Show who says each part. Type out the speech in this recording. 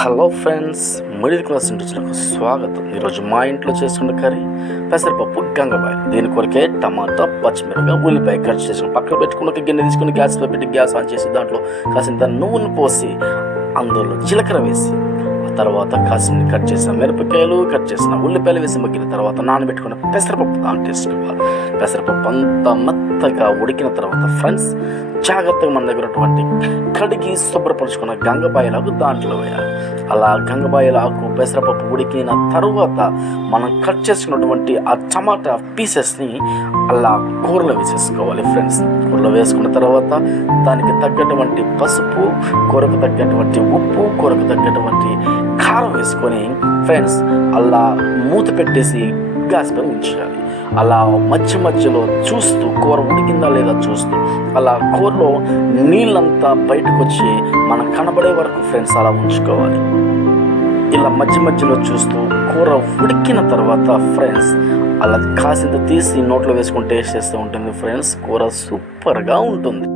Speaker 1: Hello friends middle class ఇంటికి స్వాగతం. ఈరోజు మా ఇంట్లో చేసుకున్న కర్రీ పెసరపప్పు గంగబాయ్ దీని కొరకే టమాటా పచ్చిమిరపకాయ ఉల్లిపాయ కట్ చేసుకుని పక్కన పెట్టుకుని ఒక గిన్నె తీసుకుని గ్యాస్లో పెట్టి గ్యాస్ ఆన్ చేసి దాంట్లో కాసింత నూనె పోసి అందులో జీలకర్ర వేసి ఆ తర్వాత కాసిన కట్ చేసిన మిరపకాయలు కట్ చేసిన ఉల్లిపాయలు వేసి మగ్గిన తర్వాత నానబెట్టుకున్న పెసరపప్పు. దాంట్లో వేసుకోవాలి పెసరపప్పు అంతా మెత్తగా ఉడికిన తర్వాత ఫ్రెండ్స్ జాగ్రత్తగా మన దగ్గర ఉన్నటువంటి కడిగి శుభ్రపరుచుకున్న గంగబాయలకు దాంట్లో వేయాలి. అలా గంగబాయలాకు పెసరపప్పు ఉడికిన తరువాత మనం కట్ చేసుకున్నటువంటి ఆ టమాటా పీసెస్ని అలా కూరలో వేసేసుకోవాలి ఫ్రెండ్స్. కూరలో వేసుకున్న తర్వాత దానికి తగ్గటువంటి పసుపు కూరకు తగ్గటువంటి ఉప్పు కూరకు తగ్గటువంటి కారం వేసుకొని ఫ్రెండ్స్ అలా మూత పెట్టేసి గ్యాస్ పై ఉంచాలి. అలా మధ్య మధ్యలో చూస్తూ కూర ఉడికిందా లేదా చూస్తూ అలా కూరలో నీళ్ళంతా బయటకు వచ్చి మనం కనబడే వరకు ఫ్రెండ్స్ అలా ఉంచుకోవాలి. ఇలా మధ్య మధ్యలో చూస్తూ కూర ఉడికిన తర్వాత ఫ్రెండ్స్ అలా కాసింత తీసి నోట్లో వేసుకుని టేస్ట్ చేస్తూ ఉంటుంది. ఫ్రెండ్స్ కూర సూపర్గా ఉంటుంది.